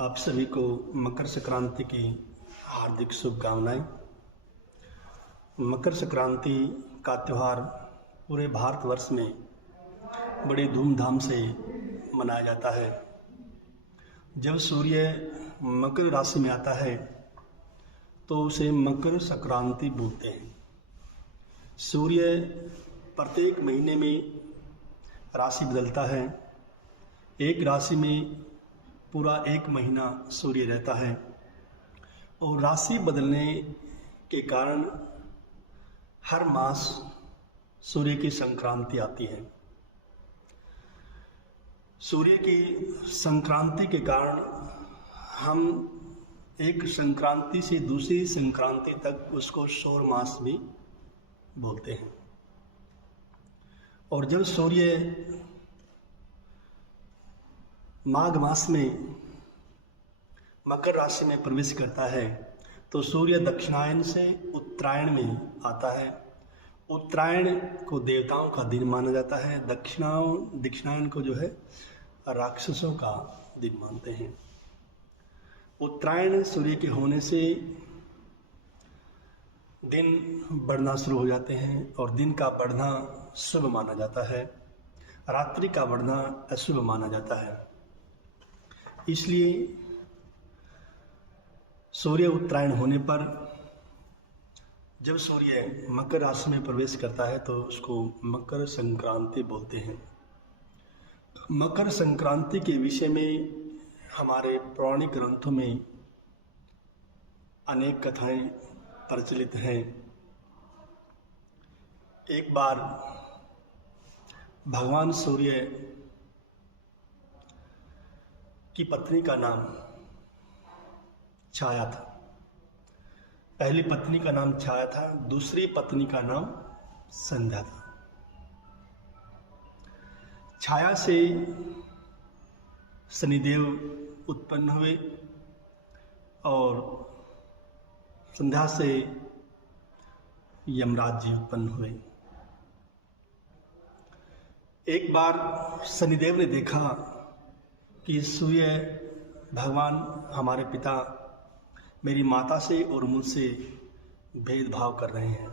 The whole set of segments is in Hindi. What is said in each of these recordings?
आप सभी को मकर संक्रांति की हार्दिक शुभकामनाएं। मकर संक्रांति का त्यौहार पूरे भारतवर्ष में बड़ी धूमधाम से मनाया जाता है। जब सूर्य मकर राशि में आता है तो उसे मकर संक्रांति बोलते हैं। सूर्य प्रत्येक महीने में राशि बदलता है। एक राशि में पूरा एक महीना सूर्य रहता है और राशि बदलने के कारण हर मास सूर्य की संक्रांति आती है। सूर्य की संक्रांति के कारण हम एक संक्रांति से दूसरी संक्रांति तक उसको सौर मास भी बोलते हैं। और जब सूर्य माघ मास में मकर राशि में प्रवेश करता है तो सूर्य दक्षिणायन से उत्तरायण में आता है। उत्तरायण को देवताओं का दिन माना जाता है। दक्षिणायन को जो है राक्षसों का दिन मानते हैं। उत्तरायण सूर्य के होने से दिन बढ़ना शुरू हो जाते हैं और दिन का बढ़ना शुभ माना जाता है, रात्रि का बढ़ना अशुभ माना जाता है। इसलिए सूर्य उत्तरायण होने पर जब सूर्य मकर राशि में प्रवेश करता है तो उसको मकर संक्रांति बोलते हैं। मकर संक्रांति के विषय में हमारे पौराणिक ग्रंथों में अनेक कथाएं प्रचलित हैं। एक बार भगवान सूर्य की पत्नी का नाम छाया था। पहली पत्नी का नाम छाया था, दूसरी पत्नी का नाम संध्या था। छाया से शनिदेव उत्पन्न हुए और संध्या से यमराज जी उत्पन्न हुए। एक बार शनिदेव ने देखा कि सूर्य भगवान हमारे पिता मेरी माता से और मुझसे भेदभाव कर रहे हैं,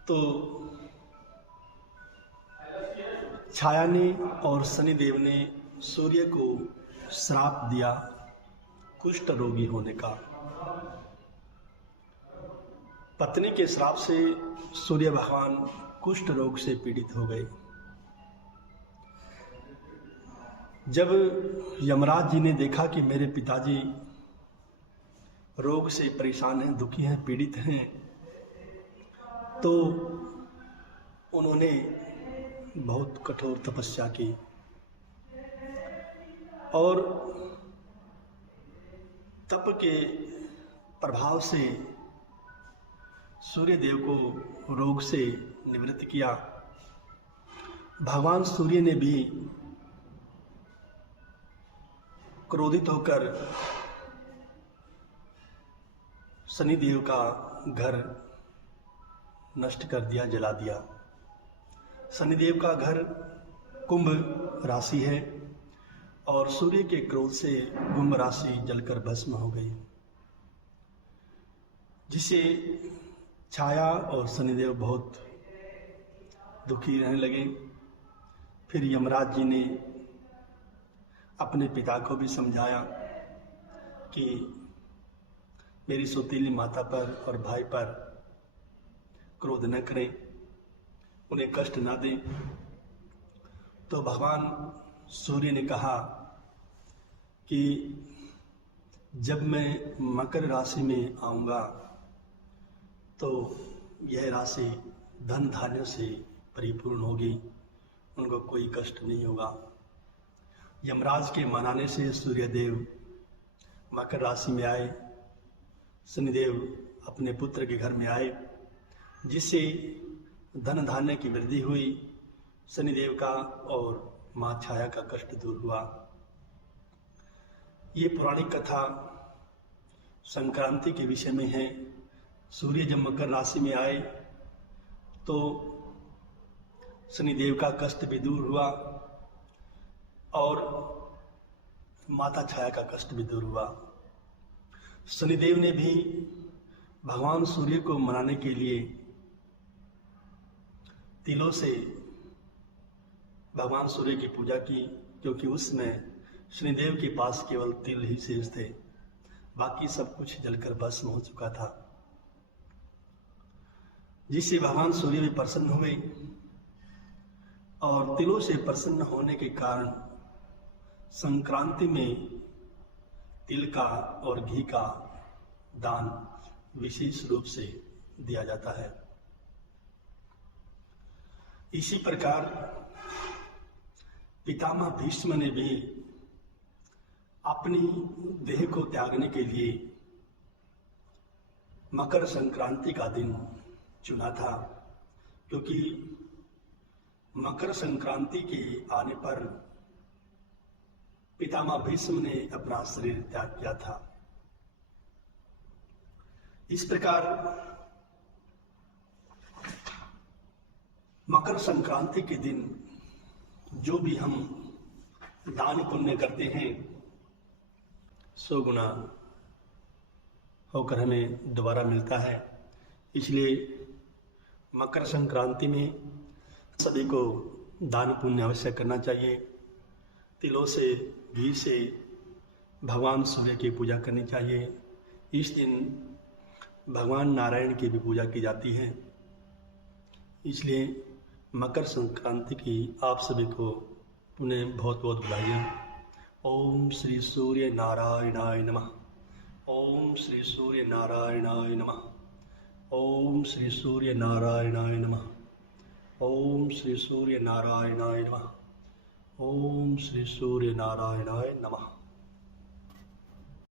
तो छाया ने और शनिदेव ने सूर्य को श्राप दिया कुष्ठ रोगी होने का। पत्नी के श्राप से सूर्य भगवान कुष्ठ रोग से पीड़ित हो गए। जब यमराज जी ने देखा कि मेरे पिताजी रोग से परेशान हैं, दुखी हैं, पीड़ित हैं, तो उन्होंने बहुत कठोर तपस्या की और तप के प्रभाव से सूर्य देव को रोग से निवृत्त किया। भगवान सूर्य ने भी क्रोधित होकर शनिदेव का घर नष्ट कर दिया, जला दिया। शनिदेव का घर कुंभ राशि है और सूर्य के क्रोध से कुंभ राशि जलकर भस्म हो गई, जिससे छाया और शनिदेव बहुत दुखी रहने लगे। फिर यमराज जी ने अपने पिता को भी समझाया कि मेरी सौतेली माता पर और भाई पर क्रोध न करें, उन्हें कष्ट ना दें। तो भगवान सूर्य ने कहा कि जब मैं मकर राशि में आऊँगा तो यह राशि धन धान्य से परिपूर्ण होगी, उनको कोई कष्ट नहीं होगा। यमराज के मनाने से सूर्यदेव मकर राशि में आए। शनिदेव अपने पुत्र के घर में आए, जिससे धन धान्य की वृद्धि हुई। शनिदेव का और माँ छाया का कष्ट दूर हुआ। ये पौराणिक कथा संक्रांति के विषय में है। सूर्य जब मकर राशि में आए तो शनिदेव का कष्ट भी दूर हुआ और माता छाया का कष्ट भी दूर हुआ। शनिदेव ने भी भगवान सूर्य को मनाने के लिए तिलों से भगवान सूर्य की पूजा की, क्योंकि उसमें शनिदेव के पास केवल तिल ही शेष थे, बाकी सब कुछ जलकर भस्म हो चुका था, जिससे भगवान सूर्य भी प्रसन्न हुए। और तिलों से प्रसन्न होने के कारण संक्रांति में तिल का और घी का दान विशेष रूप से दिया जाता है। इसी प्रकार पितामह भीष्म ने भी अपनी देह को त्यागने के लिए मकर संक्रांति का दिन चुना था, क्योंकि मकर संक्रांति के आने पर पितामह भीष्म ने अपना शरीर त्याग किया था। इस प्रकार मकर संक्रांति के दिन जो भी हम दान पुण्य करते हैं, 100 गुना होकर हमें दोबारा मिलता है। इसलिए मकर संक्रांति में सभी को दान पुण्य अवश्य करना चाहिए। तिलों से, घी से भगवान सूर्य की पूजा करनी चाहिए। इस दिन भगवान नारायण की भी पूजा की जाती है। इसलिए मकर संक्रांति की आप सभी को पुनः बहुत बहुत बधाइयाँ। ओम श्री सूर्य नारायणाय नमः। ओम श्री सूर्य नारायणाय नमः। ओम श्री सूर्य नारायणाय नमः। ओम श्री सूर्य नारायणाय नमः। ओम श्री सूर्य नारायणाय नमः।